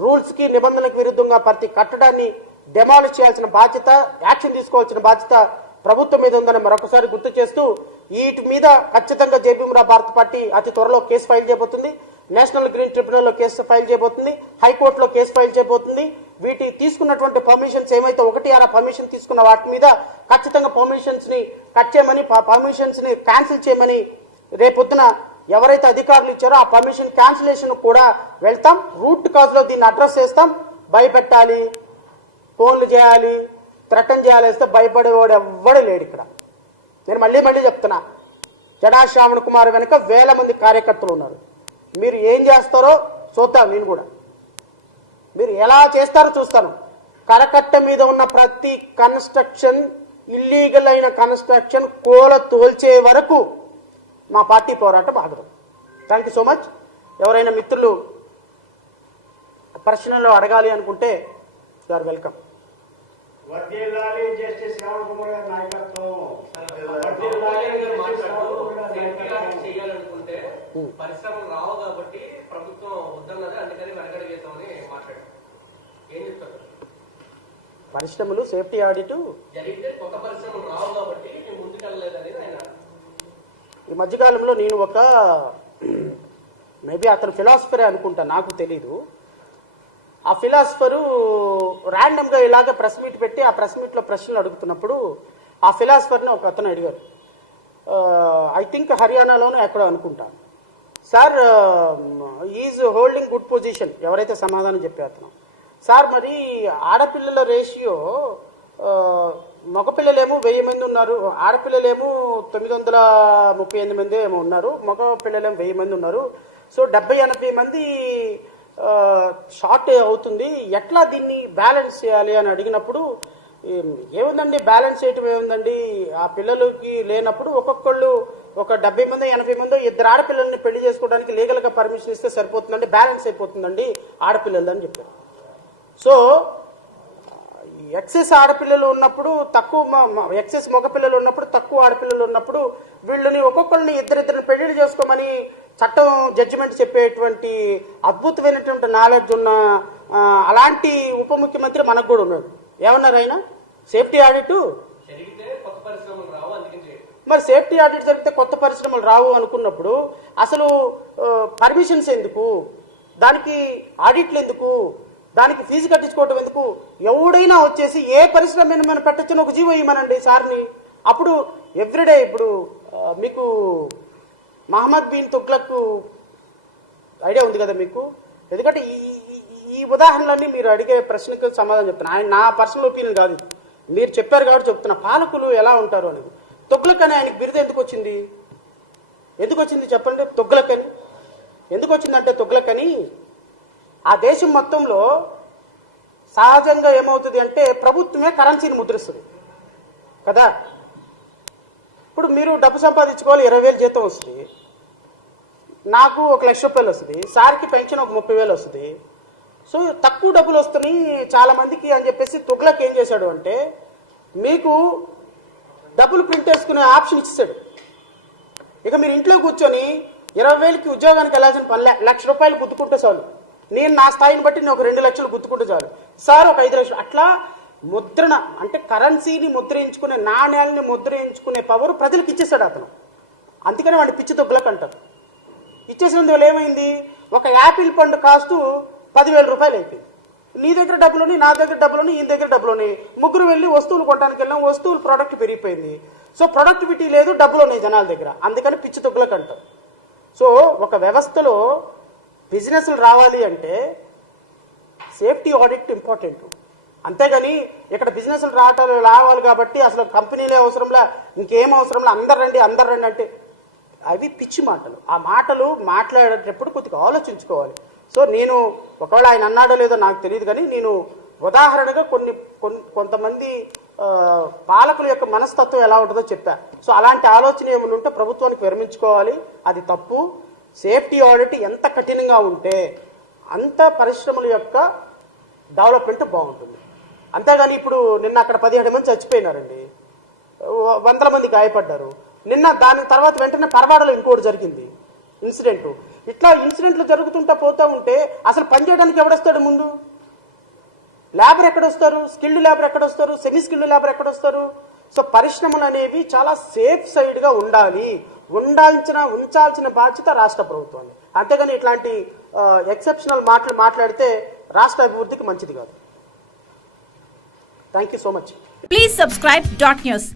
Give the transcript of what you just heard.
రూల్స్కి నిబంధనలకు విరుద్ధంగా ప్రతి కట్టడాన్ని డెమాలిష్ చేయాల్సిన బాధ్యత, యాక్షన్ తీసుకోవాల్సిన బాధ్యత ప్రభుత్వం మీద ఉందని మరొకసారి గుర్తు చేస్తూ వీటి మీద ఖచ్చితంగా జై భీమ్రావ్ భారత్ పార్టీ అతి త్వరలో కేసు ఫైల్ చేయబోతుంది. నేషనల్ గ్రీన్ ట్రిబ్యునల్లో కేసు ఫైల్ చేయబోతుంది. హైకోర్టులో కేసు ఫైల్ చేయబోతుంది. వీటి తీసుకున్నటువంటి పర్మిషన్స్ ఏమైతే 1/6 పర్మిషన్ తీసుకున్న వాటి మీద ఖచ్చితంగా పర్మిషన్స్ ని కట్ చేయమని, పర్మిషన్స్ ని క్యాన్సిల్ చేయమని రేపొద్దున ఎవరైతే అధికారులు ఇచ్చారో ఆ పర్మిషన్ క్యాన్సిలేషన్ కూడా వెళ్తాం. రూట్ కాజ్ లో దీన్ని అడ్రస్ చేస్తాం. భయపెట్టాలి, ఫోన్లు చేయాలి, థ్రెటన్ చేయాలి వేస్తే భయపడేవాడు ఎవ్వడే లేడు ఇక్కడ. నేను మళ్ళీ చెప్తున్నా, జడా శ్రావణ్ కుమార్ వెనుక వేల మంది కార్యకర్తలు ఉన్నారు. మీరు ఏం చేస్తారో చూద్దాం. నేను కూడా మీరు ఎలా చేస్తారో చూస్తాను. కరకట్ట మీద ఉన్న ప్రతి కన్స్ట్రక్షన్, ఇల్లీగల్ అయిన కన్స్ట్రక్షన్ కోల తోల్చే వరకు మా పార్టీ పోరాటం ఆగదు. Thank you so much. ఎవరైనా మిత్రులు ప్రశ్నలు అడగాలి అనుకుంటే సార్ వెల్కమ్. పరిశ్రమలు రావు కాబట్టి ప్రభుత్వం వద్దన్నది, అందుకని వెనకడిగేస్తామని మాట్లాడారు. ఏం చెప్తారు? పరిశ్రమలు సేఫ్టీ ఆడిట్ జరిగితే కొత్త పరిశ్రమలు రావు కాబట్టి ముందుకెళ్ళలేదని ఆయన. ఈ మధ్యకాలంలో నేను ఒక మేబీ అతను ఫిలాసఫరే అనుకుంటా, నాకు తెలీదు. ఆ ఫిలాసఫరు ర్యాండమ్గా ఇలాగ ప్రెస్ మీట్ పెట్టి ఆ ప్రెస్ మీట్లో ప్రశ్నలు అడుగుతున్నప్పుడు ఆ ఫిలాసఫర్ని ఒక అతను అడిగారు. ఐ థింక్ హర్యానాలోనే ఎక్కడో అనుకుంటా. Sir is holding good position, ఎవరైతే సమాధానం చెప్పే అతను. సార్ మరి ఆడపిల్లల రేషియో మగపిల్లలేమో 1000 మంది ఉన్నారు, ఆడపిల్లలేమో 938 మంది ఏమో ఉన్నారు, మగ పిల్లలేమో 1000 మంది ఉన్నారు. సో 70-80 మంది షార్ట్ అవుతుంది, ఎట్లా దీన్ని బ్యాలెన్స్ చేయాలి అని అడిగినప్పుడు ఏముందండి బ్యాలెన్స్ చేయటం ఏముందండి, ఆ పిల్లలకి లేనప్పుడు ఒక్కొక్కళ్ళు ఒక 70 మంది 80 మంది 2 ఆడపిల్లల్ని పెళ్లి చేసుకోవడానికి లీగల్గా పర్మిషన్ ఇస్తే సరిపోతుందండి, బ్యాలెన్స్ అయిపోతుందండి ఆడపిల్లలు అని చెప్పారు. సో ఎక్సెస్ ఆడపిల్లలు ఉన్నప్పుడు తక్కువ, ఎక్సెస్ మగపిల్లలు ఉన్నప్పుడు తక్కువ ఆడపిల్లలు ఉన్నప్పుడు వీళ్ళని ఒక్కొక్కరిని ఇద్దరిని పెళ్లిళ్ళు చేసుకోమని చట్టం జడ్జిమెంట్ చెప్పేటువంటి అద్భుతమైనటువంటి నాలెడ్జ్ ఉన్న అలాంటి ఉప ముఖ్యమంత్రి మనకు కూడా ఉన్నాడు. ఏమన్నారు ఆయన? సేఫ్టీ ఆడిట్ మరి సేఫ్టీ ఆడిట్ జరిగితే కొత్త పరిశ్రమలు రావు అనుకున్నప్పుడు అసలు పర్మిషన్స్ ఎందుకు, దానికి ఆడిట్లు ఎందుకు, దానికి ఫీజు కట్టించుకోవటం ఎందుకు? ఎవడైనా వచ్చేసి ఏ పరిశ్రమ మనం పెట్టచ్చని ఒక జీవో ఇవ్వమనండి సార్ని. అప్పుడు ఎవ్రీడే ఇప్పుడు మీకు మహమ్మద్ బిన్ తుగ్లక్ ఐడియా ఉంది కదా మీకు, ఎందుకంటే ఈ ఉదాహరణలన్నీ మీరు అడిగే ప్రశ్నకు సమాధానం చెప్తున్నా. ఆయన నా పర్సనల్ ఒపీనియన్ కాదు, మీరు చెప్పారు కాబట్టి చెప్తున్నా. పాలకులు ఎలా ఉంటారు అనేది. తుగ్లక్ అని ఆయనకి బిరుదు ఎందుకు వచ్చింది? ఎందుకు వచ్చింది చెప్పండి? తుగ్లక్ అని ఎందుకు వచ్చిందంటే, తుగ్లక్ అని ఆ దేశం మొత్తంలో సహజంగా ఏమవుతుంది అంటే ప్రభుత్వమే కరెన్సీని ముద్రిస్తుంది కదా. ఇప్పుడు మీరు డబ్బు సంపాదించుకోవాలి, 20,000 జీతం వస్తుంది, నాకు 1,00,000 రూపాయలు వస్తుంది, సార్కి పెన్షన్ ఒక 30,000 వస్తుంది. సో తక్కువ డబ్బులు వస్తున్నాయి చాలా మందికి అని చెప్పేసి తుగ్లక్ ఏం చేశాడు అంటే, మీకు డబ్బులు ప్రింట్ వేసుకునే ఆప్షన్ ఇచ్చేసాడు. ఇక మీరు ఇంట్లో కూర్చొని 20,000కి ఉద్యోగానికి వెళ్ళాల్సిన పని, 1,00,000 రూపాయలు గుద్దుకుంటే చాలు, నేను నా స్థాయిని బట్టి నేను ఒక 2 లక్షలు గుర్తుకుంటే చాలు, సార్ ఒక 5 లక్షలు. అట్లా ముద్రణ అంటే కరెన్సీని ముద్రించుకునే, నాణ్యాలని ముద్రించుకునే పవర్ ప్రజలకు ఇచ్చేసాడు అతను. అందుకని వాడిని పిచ్చి తుగ్లక్ అంటారు. ఇచ్చేసినందువల్ల ఏమైంది, ఒక యాపిల్ పండు కాస్ట్ 10,000 రూపాయలు అయిపోయింది. నీ దగ్గర డబ్బులోని, నా దగ్గర డబ్బులోని, ఈయన దగ్గర డబ్బులోని, ముగ్గురు వెళ్ళి వస్తువులు కొనడానికి వెళ్ళాం, వస్తువులు ప్రోడక్ట్ పెరిగిపోయింది. సో ప్రొడక్టివిటీ లేదు, డబ్బులోని జనాల దగ్గర, అందుకని పిచ్చి తుగ్లక్ అంటారు. సో ఒక వ్యవస్థలో బిజినెస్లు రావాలి అంటే సేఫ్టీ ఆడిట్ ఇంపార్టెంట్. అంతేగాని ఇక్కడ బిజినెస్లు రావాలి కాబట్టి అసలు కంపెనీలే అవసరంలా, ఇంకేం అవసరంలా, అందరు రండి అంటే అవి పిచ్చి మాటలు. ఆ మాటలు మాట్లాడేటప్పుడు కొద్దిగా ఆలోచించుకోవాలి. సో నేను ఒకవేళ ఆయన అన్నాడో లేదో నాకు తెలియదు, కానీ నేను ఉదాహరణగా కొంతమంది పాలకుల యొక్క మనస్తత్వం ఎలా ఉంటుందో చెప్పా. సో అలాంటి ఆలోచన ఏమైనా ఉంటే ప్రభుత్వానికి విరమించుకోవాలి, అది తప్పు. సేఫ్టీ ఆడిట్ ఎంత కఠినంగా ఉంటే అంత పరిశ్రమల యొక్క డెవలప్మెంట్ బాగుంటుంది. అంతేగాని ఇప్పుడు నిన్న అక్కడ 17 మంది చచ్చిపోయినారండి, 100 మంది గాయపడ్డారు. నిన్న దాని తర్వాత వెంటనే పరవాడలో ఇంకోటి జరిగింది ఇన్సిడెంట్. ఇట్లా ఇన్సిడెంట్లు జరుగుతుంటా పోతా ఉంటే అసలు పనిచేయడానికి ఎవడొస్తాడు ముందు? లేబర్ ఎక్కడొస్తారు? స్కిల్డ్ లేబర్ ఎక్కడొస్తారు? సెమీ స్కిల్డ్ లేబర్ ఎక్కడొస్తారు? సో పరిశ్రమలు అనేవి చాలా సేఫ్ సైడ్గా ఉండాలి, ఉంచాల్సిన బాధ్యత రాష్ట్ర ప్రభుత్వాన్ని. అంతేగాని ఇట్లాంటి ఎక్సెప్షనల్ మాట్లాడితే రాష్ట్ర అభివృద్ధికి మంచిది కాదు. Thank you so much. Please subscribe .news.